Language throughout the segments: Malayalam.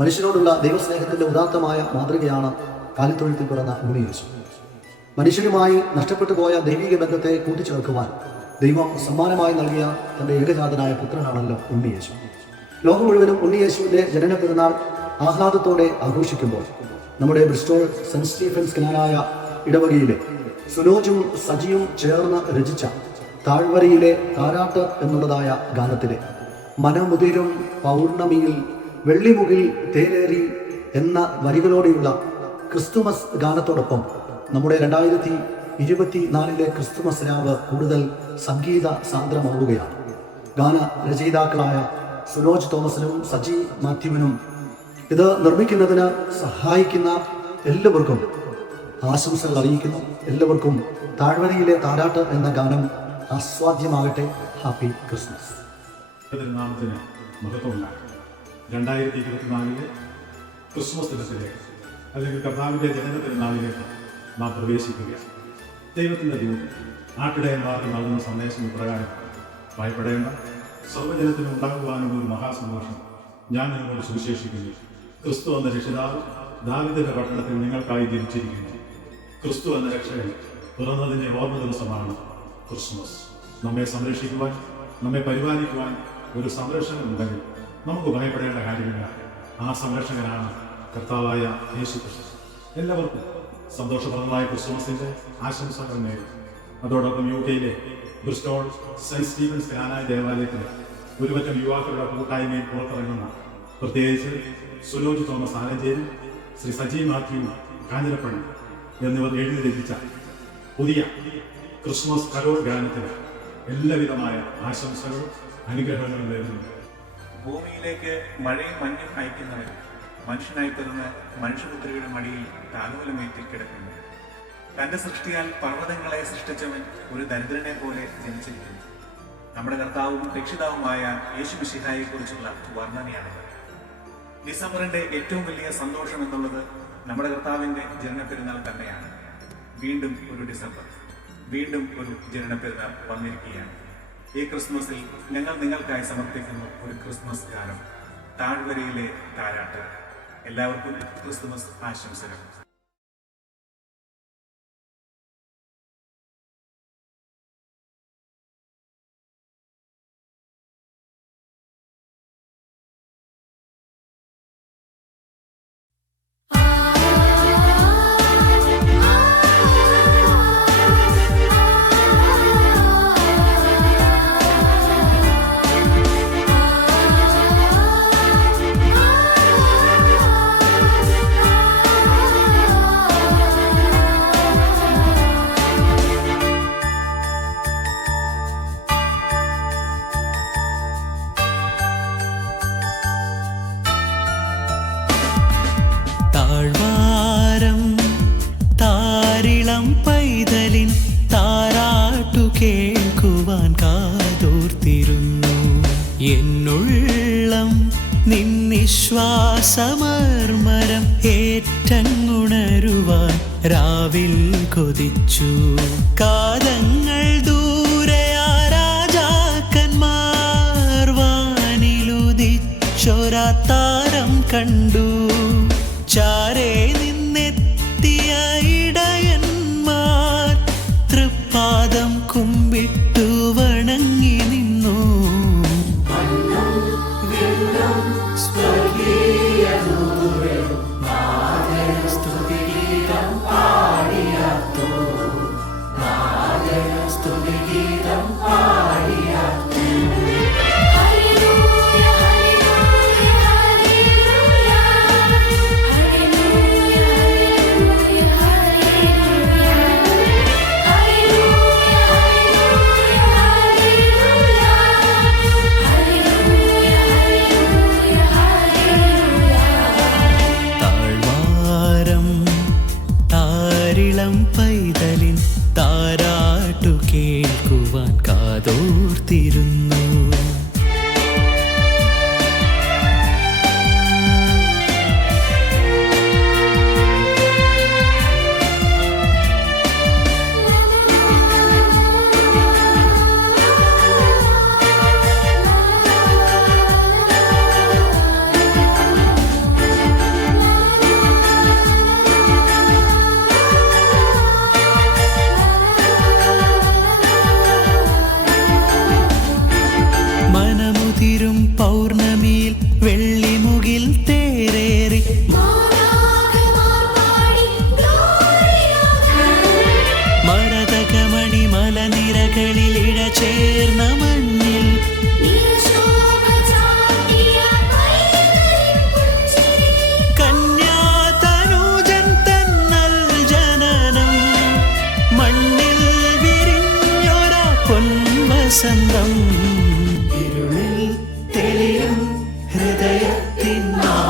മനുഷ്യനോടുള്ള ദൈവസ്നേഹത്തിന്റെ ഉദാത്തമായ മാതൃകയാണ് കാലിത്തൊഴുത്തിൽ പിറന്ന ഉണ്ണിയേശു മനുഷ്യനുമായി നഷ്ടപ്പെട്ടു പോയ ദൈവിക ബന്ധത്തെ കൂട്ടിച്ചേർക്കുവാൻ ദൈവം സമ്മാനമായി നൽകിയ തന്റെ ഏകജാതനായ പുത്രനാണല്ലോ ഉണ്ണിയേശു ലോകം മുഴുവനും ഉണ്ണിയേശുവിന്റെ ജനന പെരുന്നാൾ ആഹ്ലാദത്തോടെ ആഘോഷിക്കുമ്പോൾ നമ്മുടെ ബ്രിസ്റ്റോൾ സെന്റ് സ്റ്റീഫൻസ് കനാലായ ഇടവകയിലെ സുനോജും സജിയും ചേർന്ന് രചിച്ച താഴ്വരയിലെ താരാട്ട് എന്നുള്ളതായ ഗാനത്തിലെ മനമുതിരും പൗർണമിയിൽ വെള്ളിമുകിൽ തേരേറി എന്ന വരികളോടെയുള്ള ക്രിസ്തുമസ് ഗാനത്തോടൊപ്പം നമ്മുടെ രണ്ടായിരത്തി ഇരുപത്തിനാലിലെ ക്രിസ്തുമസ് രാവ് കൂടുതൽ സംഗീത സാന്ദ്രമാവുകയാണ്. ഗാന രചയിതാക്കളായ സുനോജ് തോമസിനും സജി മാത്യുവിനും ഇത് നിർമ്മിക്കുന്നതിന് സഹായിക്കുന്ന എല്ലാവർക്കും ആശംസകൾ അറിയിക്കുന്നു. എല്ലാവർക്കും താഴ്വരയിലെ താരാട്ട് എന്ന ഗാനം ആസ്വാദ്യമാകട്ടെ. Happy Christmas. മഹത്വമുണ്ടാകട്ടെ. രണ്ടായിരത്തി ഇരുപത്തിനാലിലെ ക്രിസ്മസ് ദിനത്തിലേക്ക് അല്ലെങ്കിൽ കർത്താവിന്റെ ജനന തിരുനാളിലേക്ക് നാം പ്രവേശിക്കുകയാണ്. ദൈവത്തിന്റെ ദൂരം ആട്ടിടയന്മാർക്ക് നൽകുന്ന സന്ദേശം ഇപ്രകാരം ഭയപ്പെടേണ്ട. സർവജനത്തിന് ഉണ്ടാകുവാനുള്ള ഒരു മഹാസന്തോഷം ഞാൻ നിങ്ങളോട് സുവിശേഷിക്കുന്നു. ക്രിസ്തു എന്ന രക്ഷിതാവ് ദാവിദിന്റെ പട്ടണത്തിൽ നിങ്ങൾക്കായി ജനിച്ചിരിക്കുന്നു. ക്രിസ്തു എന്ന രക്ഷകൻ പിറന്നതിന്റെ ഓർമ്മ ദിവസമാണ് ക്രിസ്മസ്. നമ്മെ സംരക്ഷിക്കുവാൻ നമ്മെ പരിപാലിക്കുവാൻ ഒരു സംരക്ഷകൻ ഉണ്ടെങ്കിൽ നമുക്ക് ഭയപ്പെടേണ്ട കാര്യമില്ല. ആ സംരക്ഷകനാണ് കർത്താവായ യേശു കൃഷ്ണൻ എല്ലാവർക്കും സന്തോഷപ്രദമായ ക്രിസ്മസിന്റെ ആശംസകൾ നേടി അതോടൊപ്പം യു കെയിലെ ബ്രിസ്റ്റോൾ സെന്റ് സ്റ്റീവൻസ് കാനായ ദേവാലയത്തിലെ ഒരുപറ്റം യുവാക്കളുടെ കൂട്ടായ്മയിൽ പുറത്തിറങ്ങുന്ന. പ്രത്യേകിച്ച് സുലോജ് തോമസ് ആലഞ്ചേരി ശ്രീ സജി മാത്യു കാഞ്ഞിരപ്പള്ളി എന്നിവർ എഴുതി രചിച്ച പുതിയ ക്രിസ്മസ് കരോൾ ഗാനത്തിന് എല്ലാവിധമായ ആശംസകളും അനുഗ്രഹങ്ങളും നേരുന്നു ഭൂമിയിലേക്ക് മഴയും മഞ്ഞും അയക്കുന്നവർ മനുഷ്യനായി തീർന്ന് മനുഷ്യപുത്രിയുടെ മടിയിൽ താലോലമേറ്റി കിടക്കുന്നു. തന്റെ സൃഷ്ടിയാൽ പർവതങ്ങളെ സൃഷ്ടിച്ചവൻ ഒരു ദരിദ്രനെ പോലെ ജനിച്ചിരിക്കുന്നു. നമ്മുടെ കർത്താവും രക്ഷിതാവുമായ യേശു മിശിഹായെ കുറിച്ചുള്ള വർണനയാണിത്. ഡിസംബറിന്റെ ഏറ്റവും വലിയ സന്തോഷം എന്നുള്ളത് നമ്മുടെ കർത്താവിന്റെ ജനനപ്പെരുന്നാൾ തന്നെയാണ്. വീണ്ടും ഒരു ഡിസംബർ. വീണ്ടും ഒരു ജനനപ്പെരുന്നാൾ വന്നിരിക്കുകയാണ്. ഈ ക്രിസ്മസിൽ ഞങ്ങൾ നിങ്ങൾക്കായി സമർപ്പിക്കുന്നു ഒരു ക്രിസ്മസ് ഗാനം താഴ്വരയിലെ താരാട്ട്. എല്ലാവർക്കും ക്രിസ്മസ് ആശംസകൾ. താരിളം പൈതലിൻ താരാട്ടു കേൾക്കുവാൻ കാതോർത്തിരുന്നു. എന്നുള്ളം നിന്നിശ്വാസമർമരം ഏറ്റങ്ങുണരുവാൻ രാവിൽ കൊതിച്ചു. കാതങ്ങൾ ദൂരയാ താരം കണ്ടു. ചാരേ കുമ്പിട്ടു വണങ്ങി നിന്നു. Hallelujah, കാതോർത്തിരുന്നു Martin.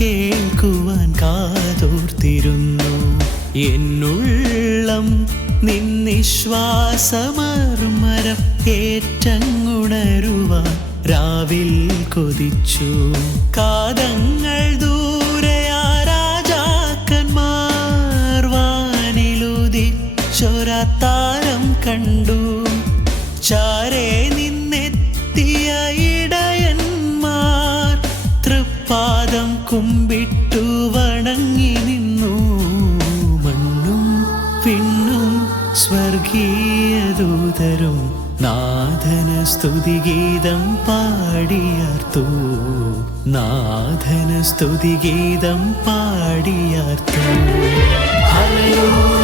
കേൾക്കുവാൻ കാതോർത്തിരുന്നു. എന്നുള്ളം നിന്നിശ്വാസമർമരം ഏറ്റങ്ങുണരുവാൻ രാവിൽ കൊതിച്ചു. കാതങ്ങൾ ദൂരെയാ രാജാക്കന്മാർ വാനിലുദിച്ചൊരത്താരം കണ്ടു. ചാരേ നിന്നെത്തിയ കുമ്പിട്ടു വണങ്ങി നിന്നു. മണ്ണും പിണ്ണും സ്വർഗീയ ദൂതരും നാഥന സ്തുതിഗീതം പാടിയാർത്തു. നാഥന സ്തുതിഗീതം പാടിയാർത്തു. ഹല്ലേലൂയ.